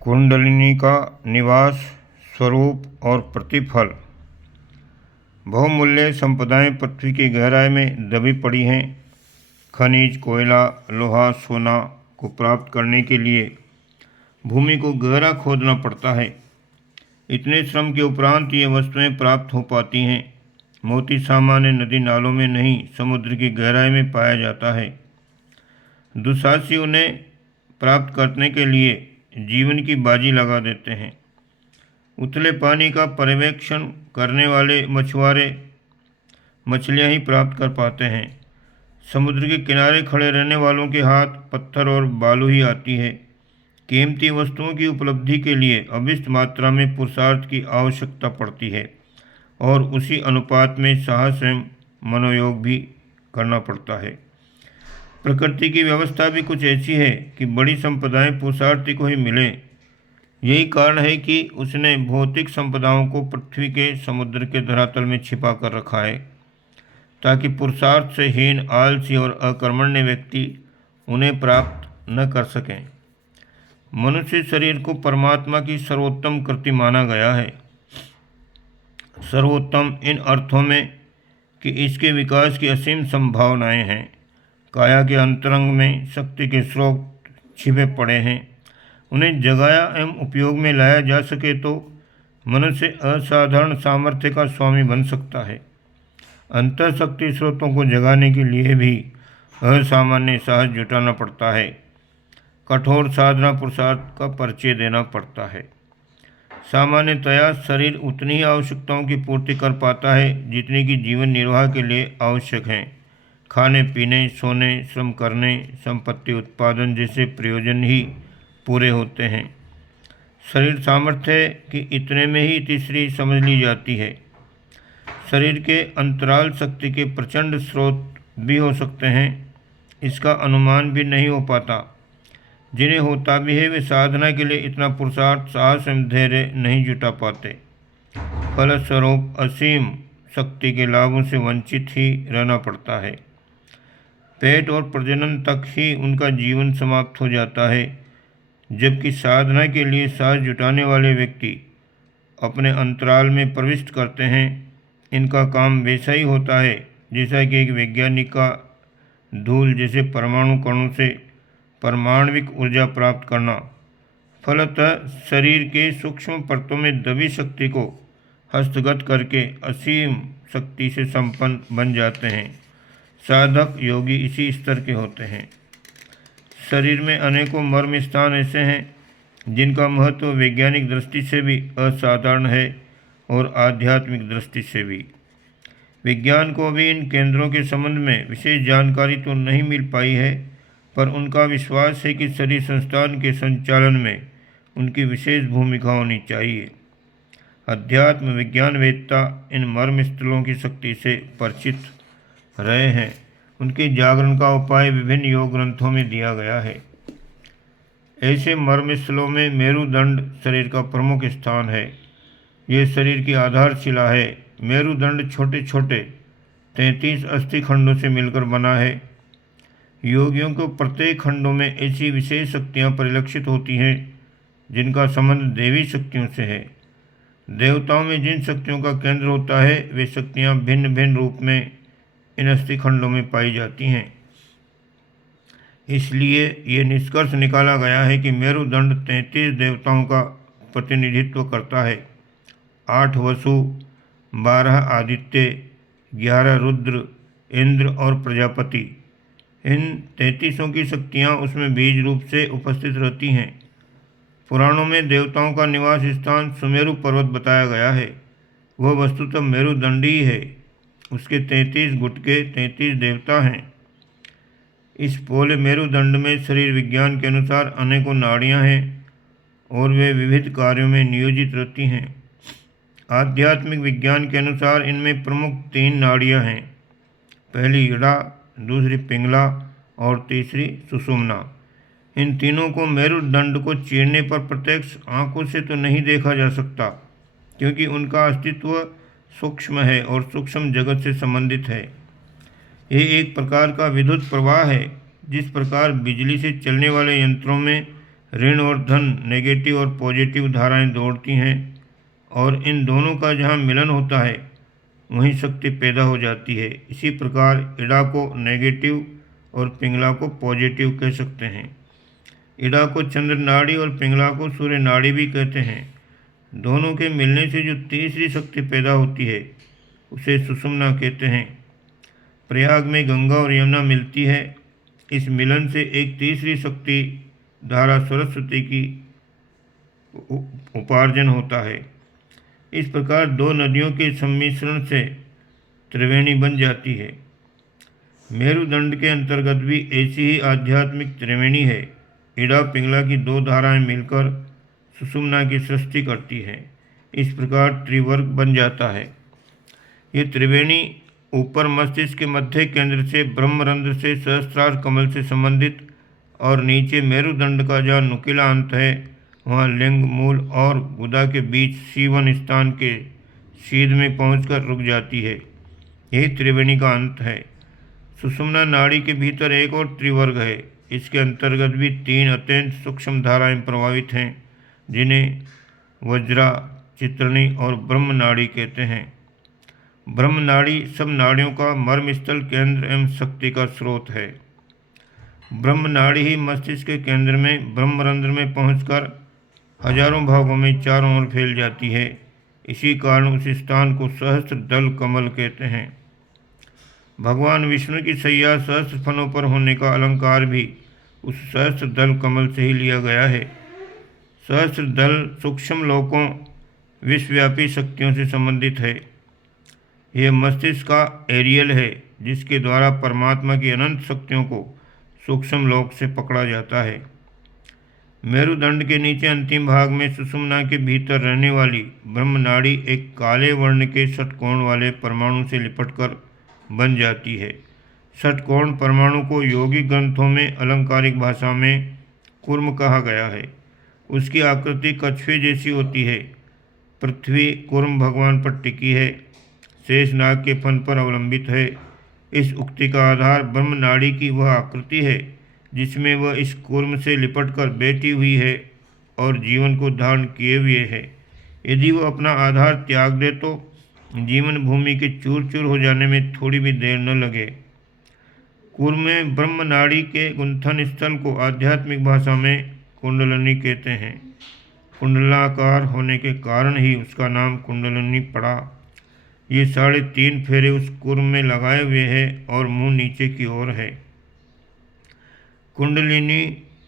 कुंडलिनी का निवास, स्वरूप और प्रतिफल। बहुमूल्य संपदाएं पृथ्वी की गहराई में दबी पड़ी हैं। खनिज, कोयला, लोहा, सोना को प्राप्त करने के लिए भूमि को गहरा खोदना पड़ता है। इतने श्रम के उपरांत ये वस्तुएं प्राप्त हो पाती हैं। मोती सामान्य नदी नालों में नहीं, समुद्र की गहराई में पाया जाता है। दुस्साहसी उन्हें प्राप्त करने के लिए जीवन की बाजी लगा देते हैं। उथले पानी का पर्यवेक्षण करने वाले मछुआरे मछलियां ही प्राप्त कर पाते हैं। समुद्र के किनारे खड़े रहने वालों के हाथ पत्थर और बालू ही आती है। कीमती वस्तुओं की उपलब्धि के लिए अभिष्ट मात्रा में पुरुषार्थ की आवश्यकता पड़ती है और उसी अनुपात में साहस एवं मनोयोग भी करना पड़ता है। प्रकृति की व्यवस्था भी कुछ ऐसी है कि बड़ी संपदाएं पुरुषार्थी को ही मिले। यही कारण है कि उसने भौतिक संपदाओं को पृथ्वी के समुद्र के धरातल में छिपा कर रखा है, ताकि पुरुषार्थ से हीन, आलसी और अकर्मण्य व्यक्ति उन्हें प्राप्त न कर सकें। मनुष्य शरीर को परमात्मा की सर्वोत्तम कृति माना गया है। सर्वोत्तम इन अर्थों में कि इसके विकास की असीम संभावनाएं हैं। काया के अंतरंग में शक्ति के स्रोत छिपे पड़े हैं। उन्हें जगाया एवं उपयोग में लाया जा सके तो मनुष्य असाधारण सामर्थ्य का स्वामी बन सकता है। अंतर शक्ति स्रोतों को जगाने के लिए भी असामान्य साहस जुटाना पड़ता है। कठोर साधना पुरुषार्थ का परिचय देना पड़ता है। सामान्यतया शरीर उतनी ही आवश्यकताओं की पूर्ति कर पाता है जितनी कि जीवन निर्वाह के लिए आवश्यक हैं। खाने पीने, सोने, श्रम करने, संपत्ति उत्पादन जैसे प्रयोजन ही पूरे होते हैं। शरीर सामर्थ्य की इतने में ही तीसरी समझ ली जाती है। शरीर के अंतराल शक्ति के प्रचंड स्रोत भी हो सकते हैं, इसका अनुमान भी नहीं हो पाता। जिन्हें होता भी है वे साधना के लिए इतना पुरुषार्थ, साहस एवं धैर्य नहीं जुटा पाते। फलस्वरूप असीम शक्ति के लाभों से वंचित ही रहना पड़ता है। पेट और प्रजनन तक ही उनका जीवन समाप्त हो जाता है, जबकि साधना के लिए साहस जुटाने वाले व्यक्ति अपने अंतराल में प्रविष्ट करते हैं। इनका काम वैसा ही होता है जैसा कि एक वैज्ञानिक का धूल जैसे परमाणु कणों से परमाणविक ऊर्जा प्राप्त करना। फलतः शरीर के सूक्ष्म परतों में दबी शक्ति को हस्तगत करके असीम शक्ति से संपन्न बन जाते हैं। साधक योगी इसी स्तर के होते हैं। शरीर में अनेकों मर्म स्थान ऐसे हैं जिनका महत्व वैज्ञानिक दृष्टि से भी असाधारण है और आध्यात्मिक दृष्टि से भी। विज्ञान को भी इन केंद्रों के संबंध में विशेष जानकारी तो नहीं मिल पाई है, पर उनका विश्वास है कि शरीर संस्थान के संचालन में उनकी विशेष भूमिका होनी चाहिए। अध्यात्म विज्ञानवेत्ता इन मर्म स्थलों की शक्ति से परिचित रहे हैं। उनके जागरण का उपाय विभिन्न योग ग्रंथों में दिया गया है। ऐसे मर्म स्थलों में मेरुदंड शरीर का प्रमुख स्थान है। ये शरीर की आधारशिला है। मेरुदंड छोटे छोटे 33 अस्थि खंडों से मिलकर बना है। योगियों को प्रत्येक खंडों में ऐसी विशेष शक्तियाँ परिलक्षित होती हैं जिनका संबंध देवी शक्तियों से है। देवताओं में जिन शक्तियों का केंद्र होता है वे शक्तियाँ भिन्न भिन्न रूप में इन अस्थि खंडों में पाई जाती हैं। इसलिए ये निष्कर्ष निकाला गया है कि मेरुदंड 33 देवताओं का प्रतिनिधित्व करता है। 8 वसु, 12 आदित्य, 11 रुद्र, इंद्र और प्रजापति। इन 33 की शक्तियाँ उसमें बीज रूप से उपस्थित रहती हैं। पुराणों में देवताओं का निवास स्थान सुमेरु पर्वत बताया गया है। वह वस्तुतः मेरुदंड ही है। उसके 33 गुटके 33 देवता हैं। इस पोले मेरुदंड में शरीर विज्ञान के अनुसार अनेकों नाड़ियाँ हैं और वे विविध कार्यों में नियोजित रहती हैं। आध्यात्मिक विज्ञान के अनुसार इनमें प्रमुख 3 नाड़ियाँ हैं। पहली इड़ा, दूसरी पिंगला और तीसरी सुषुम्ना। इन तीनों को मेरुदंड को चीरने पर प्रत्यक्ष आंखों से तो नहीं देखा जा सकता, क्योंकि उनका अस्तित्व सूक्ष्म है और सूक्ष्म जगत से संबंधित है। ये एक प्रकार का विद्युत प्रवाह है। जिस प्रकार बिजली से चलने वाले यंत्रों में ऋण और धन, नेगेटिव और पॉजिटिव धाराएं दौड़ती हैं और इन दोनों का जहाँ मिलन होता है वहीं शक्ति पैदा हो जाती है। इसी प्रकार इड़ा को नेगेटिव और पिंगला को पॉजिटिव कह सकते हैं। इड़ा को चंद्र नाड़ी और पिंगला को सूर्य नाड़ी भी कहते हैं। दोनों के मिलने से जो तीसरी शक्ति पैदा होती है उसे सुषुम्ना कहते हैं। प्रयाग में गंगा और यमुना मिलती है। इस मिलन से एक तीसरी शक्ति धारा सरस्वती की उपार्जन होता है। इस प्रकार दो नदियों के सम्मिश्रण से त्रिवेणी बन जाती है। मेरुदंड के अंतर्गत भी ऐसी ही आध्यात्मिक त्रिवेणी है। इड़ा पिंगला की दो धाराएं मिलकर सुषुम्ना की सृष्टि करती हैं। इस प्रकार त्रिवर्ग बन जाता है। ये त्रिवेणी ऊपर मस्तिष्क के मध्य केंद्र से ब्रह्मरंध्र से सहस्त्रार कमल से संबंधित और नीचे मेरुदंड का जहाँ नुकीला अंत है वहाँ लिंग, मूल और गुदा के बीच सीवन स्थान के सीध में पहुंचकर रुक जाती है। यही त्रिवेणी का अंत है। सुषुम्ना नाड़ी के भीतर एक और त्रिवर्ग है। इसके अंतर्गत भी 3 अत्यंत सूक्ष्म धाराएं प्रभावित हैं जिन्हें वज्रा, चित्रणी और ब्रह्म नाड़ी कहते हैं। ब्रह्म नाड़ी सब नाड़ियों का मर्मस्थल, केंद्र एवं शक्ति का स्रोत है। ब्रह्म नाड़ी ही मस्तिष्क के केंद्र में ब्रह्मरंध्र में पहुंचकर हजारों भागों में चारों ओर फैल जाती है। इसी कारण उस स्थान को सहस्त्र दल कमल कहते हैं। भगवान विष्णु की सैया सहस्त्र फनों पर होने का अलंकार भी उस सहस्त्र दल कमल से ही लिया गया है। सहस्त्र दल सूक्ष्म लोकों, विश्वव्यापी शक्तियों से संबंधित है। यह मस्तिष्क का एरियल है जिसके द्वारा परमात्मा की अनंत शक्तियों को सूक्ष्म लोक से पकड़ा जाता है। मेरुदंड के नीचे अंतिम भाग में सुषुम्ना के भीतर रहने वाली ब्रह्म नाड़ी एक काले वर्ण के षटकोण वाले परमाणु से लिपटकर बन जाती है। षटकोण परमाणु को योगिक ग्रंथों में अलंकारिक भाषा में कूर्म कहा गया है। उसकी आकृति कछुए जैसी होती है। पृथ्वी कूर्म भगवान पर टिकी है, शेष नाग के फन पर अवलंबित है। इस उक्ति का आधार ब्रह्म नाड़ी की वह आकृति है जिसमें वह इस कूर्म से लिपटकर बैठी हुई है और जीवन को धारण किए हुए है। यदि वह अपना आधार त्याग दे तो जीवन भूमि के चूर चूर हो जाने में थोड़ी भी देर न लगे। कूर्म में ब्रह्म नाड़ी के गुंथन स्थल को आध्यात्मिक भाषा में कुंडलिनी कहते हैं। कुंडलाकार होने के कारण ही उसका नाम कुंडलिनी पड़ा। ये 3.5 फेरे उस कूर्म में लगाए हुए हैं और मुंह नीचे की ओर है। कुंडलिनी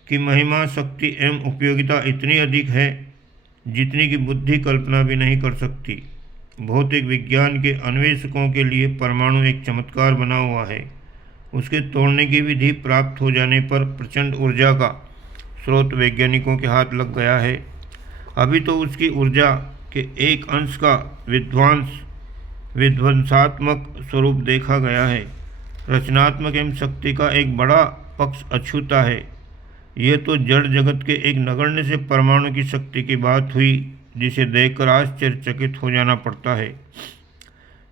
की महिमा, शक्ति एवं उपयोगिता इतनी अधिक है जितनी की बुद्धि कल्पना भी नहीं कर सकती। भौतिक विज्ञान के अन्वेषकों के लिए परमाणु एक चमत्कार बना हुआ है। उसके तोड़ने की विधि प्राप्त हो जाने पर प्रचंड ऊर्जा का स्रोत वैज्ञानिकों के हाथ लग गया है। अभी तो उसकी ऊर्जा के एक अंश का विध्वंसात्मक स्वरूप देखा गया है। रचनात्मक एवं शक्ति का एक बड़ा पक्ष अछूता है। यह तो जड़ जगत के एक नगण्य से परमाणु की शक्ति की बात हुई जिसे देखकर आश्चर्यचकित हो जाना पड़ता है।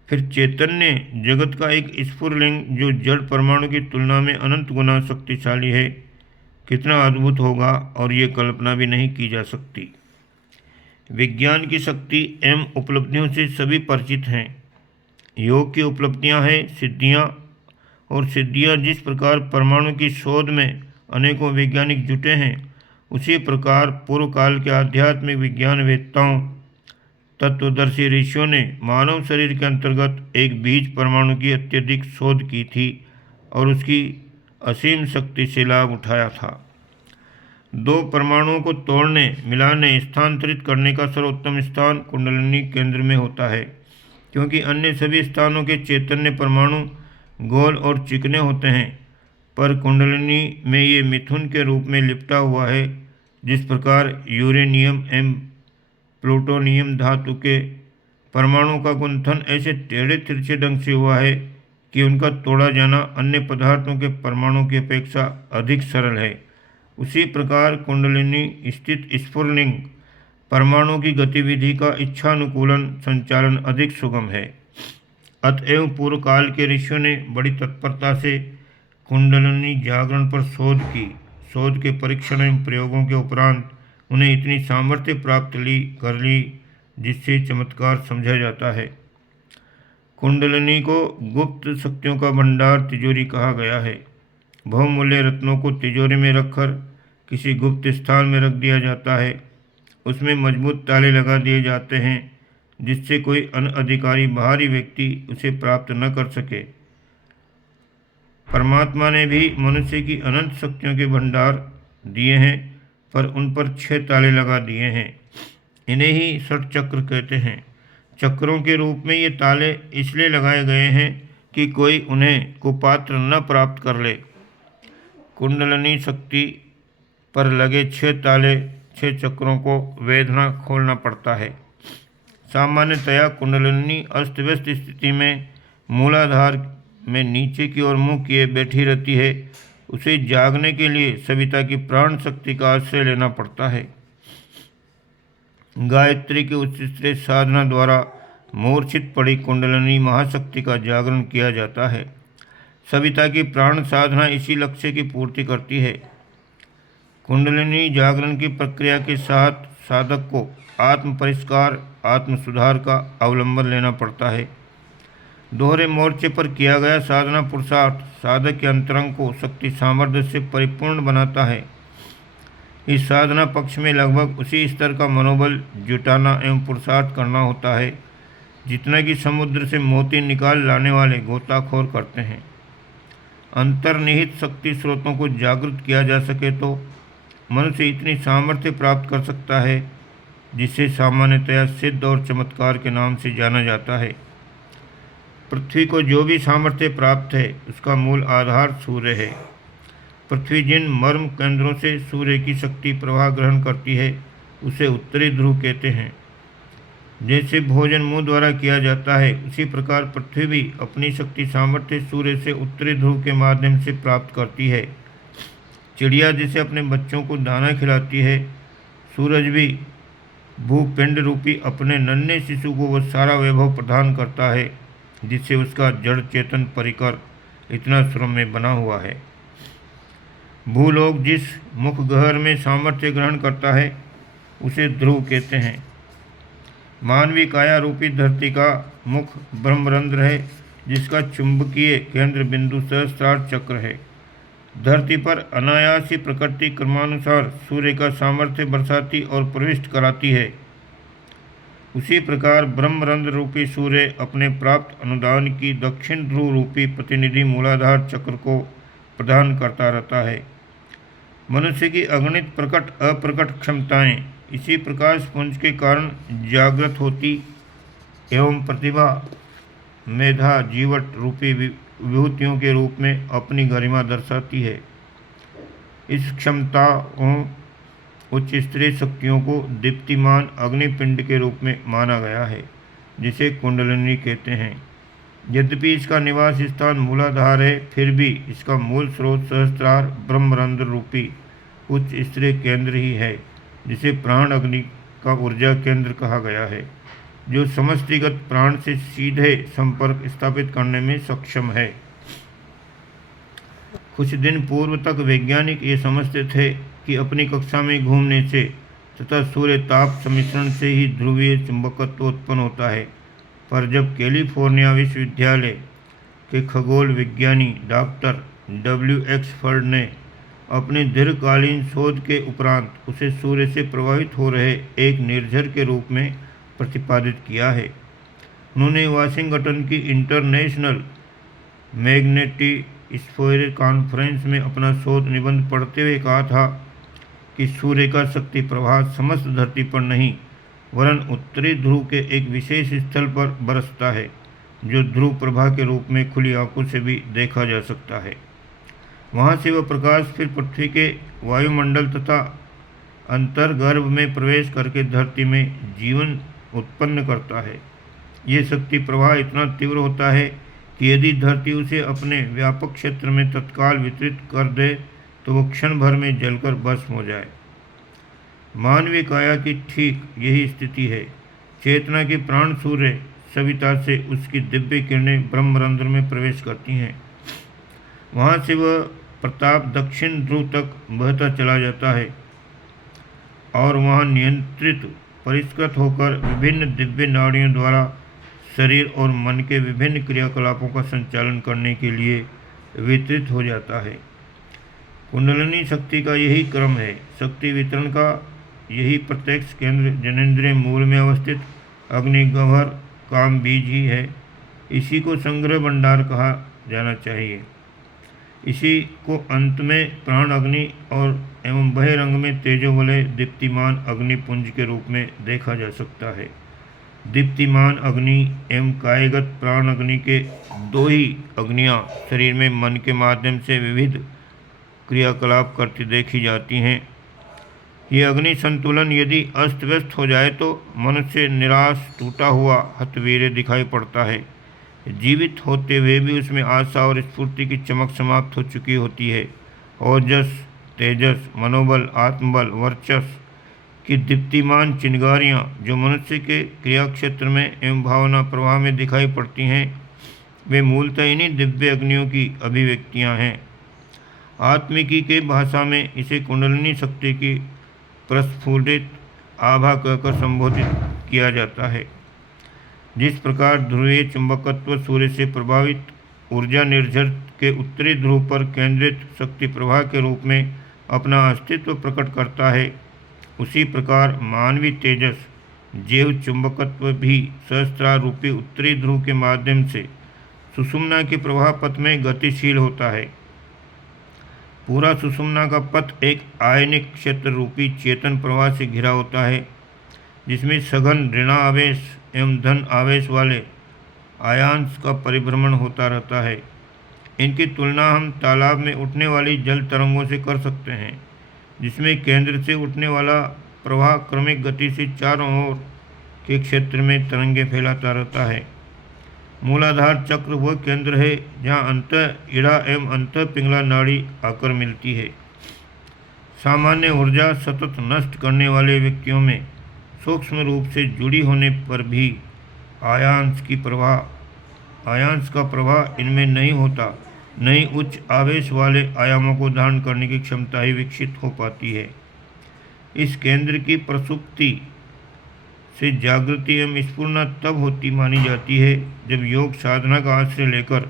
फिर चैतन्य जगत का एक स्फुरलिंग जो जड़ परमाणु की तुलना में अनंत गुना शक्तिशाली है, कितना अद्भुत होगा और ये कल्पना भी नहीं की जा सकती। विज्ञान की शक्ति एवं उपलब्धियों से सभी परिचित हैं। योग की उपलब्धियां हैं सिद्धियां, और सिद्धियां जिस प्रकार परमाणु की शोध में अनेकों वैज्ञानिक जुटे हैं, उसी प्रकार पूर्व काल के आध्यात्मिक विज्ञान वेत्ताओं, तत्वदर्शी ऋषियों ने मानव शरीर के अंतर्गत एक बीज परमाणु की अत्यधिक शोध की थी और उसकी असीम शक्ति से लाभ उठाया था। 2 परमाणुओं को तोड़ने, मिलाने, स्थानांतरित करने का सर्वोत्तम स्थान कुंडलिनी केंद्र में होता है, क्योंकि अन्य सभी स्थानों के चैतन्य परमाणु गोल और चिकने होते हैं, पर कुंडलिनी में ये मिथुन के रूप में लिपटा हुआ है। जिस प्रकार यूरेनियम एवं प्लूटोनियम धातु के परमाणु का गुंथन ऐसे टेढ़े तिरछे ढंग से हुआ है कि उनका तोड़ा जाना अन्य पदार्थों के परमाणु की अपेक्षा अधिक सरल है, उसी प्रकार कुंडलिनी स्थित स्फुरलिंग परमाणु की गतिविधि का इच्छानुकूलन संचालन अधिक सुगम है। अतएव पूर्व काल के ऋषियों ने बड़ी तत्परता से कुंडलिनी जागरण पर शोध की। शोध के परीक्षण एवं प्रयोगों के उपरांत उन्हें इतनी सामर्थ्य प्राप्त कर ली जिससे चमत्कार समझा जाता है। कुंडलिनी को गुप्त शक्तियों का भंडार तिजोरी कहा गया है। बहुमूल्य रत्नों को तिजोरी में रखकर किसी गुप्त स्थान में रख दिया जाता है। उसमें मजबूत ताले लगा दिए जाते हैं जिससे कोई अनधिकारी बाहरी व्यक्ति उसे प्राप्त न कर सके। परमात्मा ने भी मनुष्य की अनंत शक्तियों के भंडार दिए हैं, पर उन पर 6 ताले लगा दिए हैं। इन्हें ही षट चक्र कहते हैं। चक्रों के रूप में ये ताले इसलिए लगाए गए हैं कि कोई उन्हें कुपात्र न प्राप्त कर ले। कुंडलिनी शक्ति पर लगे 6 ताले 6 चक्रों को वेदना खोलना पड़ता है। सामान्यतया कुंडलिनी अस्त व्यस्त स्थिति में मूलाधार में नीचे की ओर मुंह किए बैठी रहती है। उसे जागने के लिए सविता की प्राण शक्ति का आश्रय लेना पड़ता है। गायत्री की उच्चस्तरीय साधना द्वारा मूर्छित पड़ी कुंडलिनी महाशक्ति का जागरण किया जाता है। सविता की प्राण साधना इसी लक्ष्य की पूर्ति करती है। कुंडलिनी जागरण की प्रक्रिया के साथ साधक को आत्म परिष्कार आत्म सुधार का अवलंबन लेना पड़ता है। दोहरे मोर्चे पर किया गया साधना पुरुषार्थ साधक के अंतरंग को शक्ति सामर्थ्य से परिपूर्ण बनाता है। इस साधना पक्ष में लगभग उसी स्तर का मनोबल जुटाना एवं पुरुषार्थ करना होता है जितना कि समुद्र से मोती निकाल लाने वाले गोताखोर करते हैं। अंतर्निहित शक्ति स्रोतों को जागृत किया जा सके तो मनुष्य इतनी सामर्थ्य प्राप्त कर सकता है जिसे सामान्यतया सिद्ध और चमत्कार के नाम से जाना जाता है। पृथ्वी को जो भी सामर्थ्य प्राप्त है उसका मूल आधार सूर्य है। पृथ्वी जिन मर्म केंद्रों से सूर्य की शक्ति प्रवाह ग्रहण करती है उसे उत्तरी ध्रुव कहते हैं। जैसे भोजन मुंह द्वारा किया जाता है उसी प्रकार पृथ्वी भी अपनी शक्ति सामर्थ्य सूर्य से उत्तरी ध्रुव के माध्यम से प्राप्त करती है। चिड़िया जैसे अपने बच्चों को दाना खिलाती है, सूरज भी भूपिंड रूपी अपने नन्हे शिशु को वह सारा वैभव प्रदान करता है जिससे उसका जड़ चेतन परिकर इतना श्रम में बना हुआ है। भूलोक जिस मुख गहर में सामर्थ्य ग्रहण करता है उसे ध्रुव कहते हैं। मानवीय काया रूपी धरती का मुख ब्रह्मरंध्र है जिसका चुंबकीय केंद्र बिंदु सहस्त्रार चक्र है। धरती पर अनायासी प्रकृति क्रमानुसार सूर्य का सामर्थ्य बरसाती और प्रविष्ट कराती है। उसी प्रकार ब्रह्मरंध्र रूपी सूर्य अपने प्राप्त अनुदान की दक्षिण ध्रुव रूपी प्रतिनिधि मूलाधार चक्र को प्रदान करता रहता है। मनुष्य की अगणित प्रकट अप्रकट क्षमताएं इसी प्रकाश पुंज के कारण जागृत होती एवं प्रतिभा मेधा जीवट रूपी विभूतियों के रूप में अपनी गरिमा दर्शाती है। इस क्षमताओं उच्च स्तरीय शक्तियों को दीप्तिमान अग्निपिंड के रूप में माना गया है जिसे कुंडलिनी कहते हैं। यद्यपि इसका निवास स्थान मूलाधार है फिर भी इसका मूल स्रोत सहस्त्रार ब्रह्मरंध्र रूपी उच्च स्तरीय केंद्र ही है जिसे प्राण अग्नि का ऊर्जा केंद्र कहा गया है, जो समष्टिगत प्राण से सीधे संपर्क स्थापित करने में सक्षम है। कुछ दिन पूर्व तक वैज्ञानिक ये समझते थे कि अपनी कक्षा में घूमने से तथा सूर्य ताप सम्मिश्रण से ही ध्रुवीय चुंबकत्व उत्पन्न होता है, पर जब कैलिफोर्निया विश्वविद्यालय के खगोल विज्ञानी डॉक्टर W.X. फर्ड ने अपने दीर्घकालीन शोध के उपरांत उसे सूर्य से प्रवाहित हो रहे एक निर्झर के रूप में प्रतिपादित किया है। उन्होंने वाशिंगटन की इंटरनेशनल मैग्नेटिस्फेयर कॉन्फ्रेंस में अपना शोध निबंध पढ़ते हुए कहा था कि सूर्य का शक्ति प्रवाह समस्त धरती पर नहीं वरन उत्तरी ध्रुव के एक विशेष स्थल पर बरसता है जो ध्रुव प्रभा के रूप में खुली आंखों से भी देखा जा सकता है। वहाँ से वह प्रकाश फिर पृथ्वी के वायुमंडल तथा अंतर्गर्भ में प्रवेश करके धरती में जीवन उत्पन्न करता है। ये शक्ति प्रवाह इतना तीव्र होता है कि यदि धरती उसे अपने व्यापक क्षेत्र में तत्काल वितरित कर दे तो वह क्षण भर में जलकर भस्म हो जाए। मानवीय काया की ठीक यही स्थिति है। चेतना के प्राण सूर्य सविता से उसकी दिव्य किरणें ब्रह्मरंध्र में प्रवेश करती हैं। वहाँ से वह प्रताप दक्षिण ध्रुव तक बहता चला जाता है और वहाँ नियंत्रित परिष्कृत होकर विभिन्न दिव्य नाड़ियों द्वारा शरीर और मन के विभिन्न क्रियाकलापों का संचालन करने के लिए वितरित हो जाता है। कुंडलिनी शक्ति का यही क्रम है। शक्ति वितरण का यही प्रत्यक्ष केंद्र जनेंद्रिय मूल में अवस्थित अग्निगह्वर काम बीज ही है। इसी को संग्रह भंडार कहा जाना चाहिए। इसी को अंत में प्राण अग्नि और एवं बहिरंग में तेजोवलय दीप्तिमान अग्निपुंज के रूप में देखा जा सकता है। दीप्तिमान अग्नि एवं कायगत प्राण अग्नि के दो ही अग्नियाँ शरीर में मन के माध्यम से विविध क्रियाकलाप करती देखी जाती हैं। ये अग्नि संतुलन यदि अस्त व्यस्त हो जाए तो मनुष्य निराश टूटा हुआ हतवीर्य दिखाई पड़ता है। जीवित होते हुए भी उसमें आशा और स्फूर्ति की चमक समाप्त हो चुकी होती है। ओजस, तेजस, मनोबल, आत्मबल, वर्चस्व की दीप्तिमान चिंगारियाँ जो मनुष्य के क्रिया क्षेत्र में एवं भावना प्रवाह में दिखाई पड़ती हैं, वे मूलतः इन्हीं दिव्य अग्नियों की अभिव्यक्तियाँ हैं। आत्मिकी के भाषा में इसे कुंडलिनी शक्ति की प्रस्फुटित आभा कहकर संबोधित किया जाता है। जिस प्रकार ध्रुवीय चुंबकत्व सूर्य से प्रभावित ऊर्जा निर्झर के उत्तरी ध्रुव पर केंद्रित शक्ति प्रवाह के रूप में अपना अस्तित्व प्रकट करता है, उसी प्रकार मानवीय तेजस जैव चुंबकत्व भी सहस्त्रार रूपी उत्तरी ध्रुव के माध्यम से सुषुम्ना के प्रवाह पथ में गतिशील होता है। पूरा सुषुम्ना का पथ एक आयनिक क्षेत्र रूपी चेतन प्रवाह से घिरा होता है, जिसमें सघन ऋणावेश एवं धन आवेश वाले आयांश का परिभ्रमण होता रहता है। इनकी तुलना हम तालाब में उठने वाली जल तरंगों से कर सकते हैं, जिसमें केंद्र से उठने वाला प्रवाह क्रमिक गति से चारों ओर के क्षेत्र में तरंगे फैलाता रहता है। मूलाधार चक्र वह केंद्र है जहाँ अंतः इड़ा एवं अंतः पिंगला नाड़ी आकर मिलती है। सामान्य ऊर्जा सतत नष्ट करने वाले व्यक्तियों में सूक्ष्म रूप से जुड़ी होने पर भी आयांश का प्रवाह इनमें नहीं होता, नहीं उच्च आवेश वाले आयामों को धारण करने की क्षमता ही विकसित हो पाती है। इस केंद्र की प्रसुप्ति से जागृति एवं स्फुरना तब होती मानी जाती है जब योग साधना का आश्रय लेकर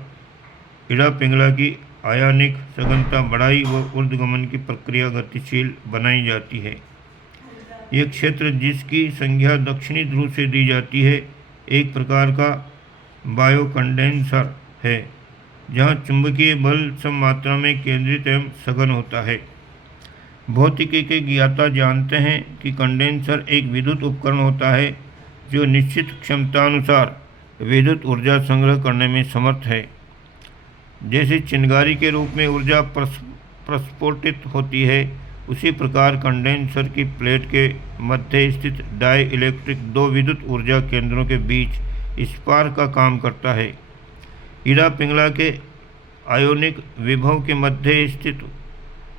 इड़ा पिंगला की आयानिक सघनता बढ़ाई व ऊर्ध्वगमन की प्रक्रिया गतिशील बनाई जाती है। यह क्षेत्र जिसकी संज्ञा दक्षिणी ध्रुव से दी जाती है, एक प्रकार का बायोकंडेंसर है, जहाँ चुंबकीय बल सम मात्रा में केंद्रित एवं सघन होता है। भौतिकी के ज्ञाता जानते हैं कि कंडेंसर एक विद्युत उपकरण होता है जो निश्चित क्षमतानुसार विद्युत ऊर्जा संग्रह करने में समर्थ है। जैसे चिंगारी के रूप में ऊर्जा प्रस्फुटित होती है, उसी प्रकार कंडेंसर की प्लेट के मध्य स्थित डाई इलेक्ट्रिक दो विद्युत ऊर्जा केंद्रों के बीच स्पार्क का काम करता है। इड़ा पिंगला के आयोनिक विभव के मध्य स्थित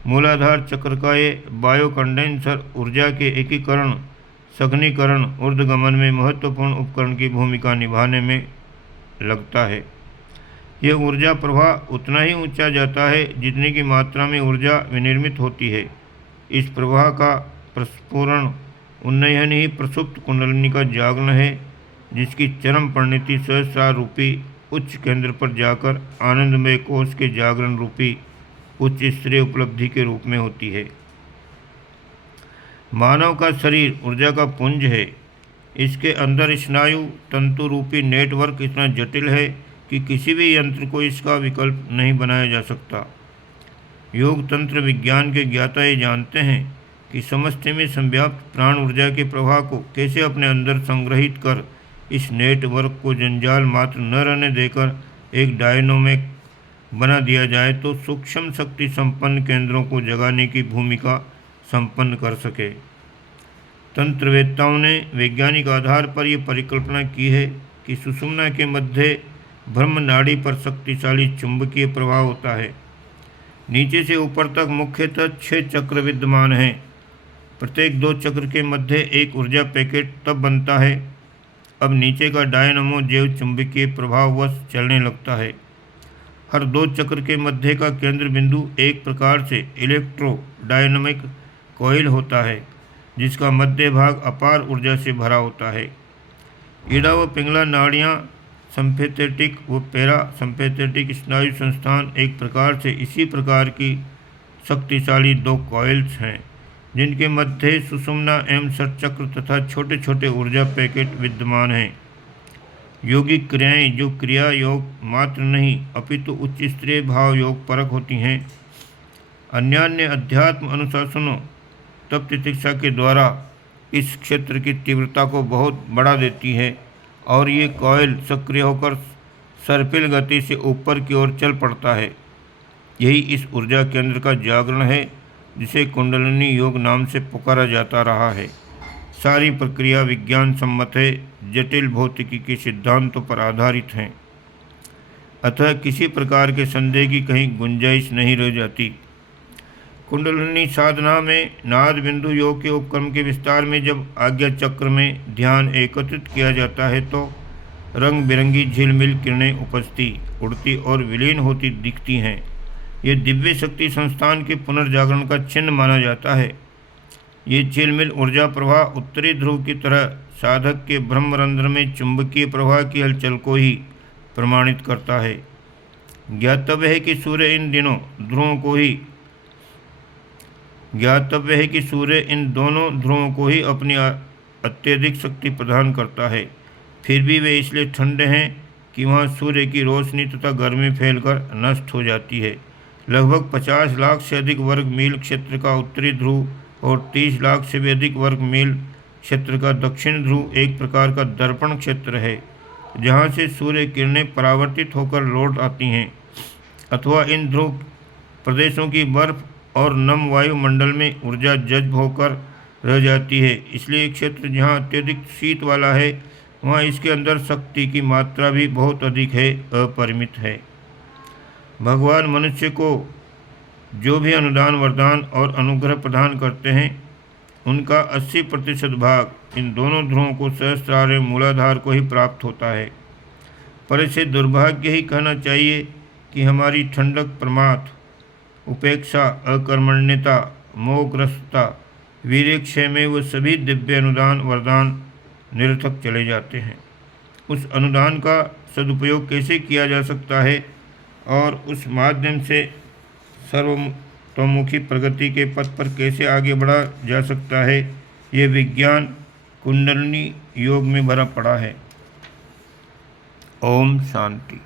मूलाधार चक्र का ये बायोकंडेंसर ऊर्जा के एकीकरण, सघनीकरण, ऊर्ध्वगमन में महत्वपूर्ण उपकरण की भूमिका निभाने में लगता है। यह ऊर्जा प्रवाह उतना ही ऊंचा जाता है जितने की मात्रा में ऊर्जा विनिर्मित होती है। इस प्रवाह का प्रस्फुरण उन्नयन ही प्रसुप्त कुंडलिनी का जागरण है, जिसकी चरम परिणति सहस्रार रूपी उच्च केंद्र पर जाकर आनंदमय कोश के जागरण रूपी उच्च स्तरीय उपलब्धि के रूप में होती है। मानव का शरीर ऊर्जा का पुंज है। इसके अंदर स्नायु तंतु रूपी नेटवर्क इतना जटिल है कि किसी भी यंत्र को इसका विकल्प नहीं बनाया जा सकता। योग तंत्र विज्ञान के ज्ञाता ये जानते हैं कि समष्टि में संव्याप्त प्राण ऊर्जा के प्रवाह को कैसे अपने अंदर संग्रहित कर इस नेटवर्क को जंजाल मात्र न रहने देकर एक डायनोमिक बना दिया जाए तो सूक्ष्म शक्ति संपन्न केंद्रों को जगाने की भूमिका संपन्न कर सके। तंत्रवेत्ताओं ने वैज्ञानिक आधार पर यह परिकल्पना की है कि सुषुम्ना के मध्य ब्रह्म नाड़ी पर शक्तिशाली चुंबकीय प्रवाह होता है। नीचे से ऊपर तक मुख्यतः 6 चक्र विद्यमान हैं। प्रत्येक 2 चक्र के मध्य एक ऊर्जा पैकेट तब बनता है। अब नीचे का डायनमो जैव चुंबकीय प्रभाववश चलने लगता है। हर 2 चक्र के मध्य का केंद्र बिंदु एक प्रकार से इलेक्ट्रोडायनामिक कॉइल होता है, जिसका मध्य भाग अपार ऊर्जा से भरा होता है। ईड़ा व पिंगला नाड़ियाँ सिम्पैथेटिक व पैरासिम्पैथेटिक स्नायु संस्थान एक प्रकार से इसी प्रकार की शक्तिशाली 2 कॉइल्स हैं, जिनके मध्य सुषुम्ना एवं षटचक्र तथा छोटे छोटे ऊर्जा पैकेट विद्यमान हैं। यौगिक क्रियाएं जो क्रिया योग मात्र नहीं अपितु उच्च स्तरीय भाव योग परक होती हैं, अन्यान्य अध्यात्म अनुशासनों तप तितिक्षा के द्वारा इस क्षेत्र की तीव्रता को बहुत बढ़ा देती है और ये कॉइल सक्रिय होकर सर्पिल गति से ऊपर की ओर चल पड़ता है। यही इस ऊर्जा केंद्र का जागरण है, जिसे कुंडलिनी योग नाम से पुकारा जाता रहा है। सारी प्रक्रिया विज्ञान सम्मत है, जटिल भौतिकी के सिद्धांतों पर आधारित हैं, अतः किसी प्रकार के संदेह की कहीं गुंजाइश नहीं रह जाती। कुंडलिनी साधना में नाद बिंदु योग के उपक्रम के विस्तार में जब आज्ञा चक्र में ध्यान एकत्रित किया जाता है तो रंग बिरंगी झिलमिल किरणें उपजती, उड़ती और विलीन होती दिखती हैं। ये दिव्य शक्ति संस्थान के पुनर्जागरण का चिन्ह माना जाता है। ये झिलमिल ऊर्जा प्रवाह उत्तरी ध्रुव की तरह साधक के ब्रह्मरंध्र में चुंबकीय प्रवाह की हलचल को ही प्रमाणित करता है। ज्ञातव्य है कि सूर्य इन दोनों ध्रुवों को ही अपनी अत्यधिक शक्ति प्रदान करता है। फिर भी वे इसलिए ठंडे हैं कि वहाँ सूर्य की रोशनी तथा गर्मी फैलकर नष्ट हो जाती है। लगभग 50 लाख से अधिक वर्ग मील क्षेत्र का उत्तरी ध्रुव और 30 लाख से भी अधिक वर्ग मील क्षेत्र का दक्षिण ध्रुव एक प्रकार का दर्पण क्षेत्र है, जहाँ से सूर्य किरणें परावर्तित होकर लौट आती हैं, अथवा इन ध्रुव प्रदेशों की बर्फ और नम वायुमंडल में ऊर्जा जज्ब होकर रह जाती है। इसलिए क्षेत्र जहाँ अत्यधिक शीत वाला है, वहाँ इसके अंदर शक्ति की मात्रा भी बहुत अधिक है, अपरिमित है। भगवान मनुष्य को जो भी अनुदान वरदान और अनुग्रह प्रदान करते हैं, उनका 80% भाग इन दोनों ध्रुवों को सहस्रार मूलाधार को ही प्राप्त होता है। पर इसे दुर्भाग्य ही कहना चाहिए कि हमारी ठंडक, प्रमाद, उपेक्षा, अकर्मण्यता, मोहग्रस्तता, वीर्यक्षय में वो सभी दिव्य अनुदान वरदान निरर्थक चले जाते हैं। उस अनुदान का सदुपयोग कैसे किया जा सकता है और उस माध्यम से सर्वतोमुखी प्रगति के पथ पर कैसे आगे बढ़ा जा सकता है, ये विज्ञान कुंडलिनी योग में भरा पड़ा है। ओम शांति।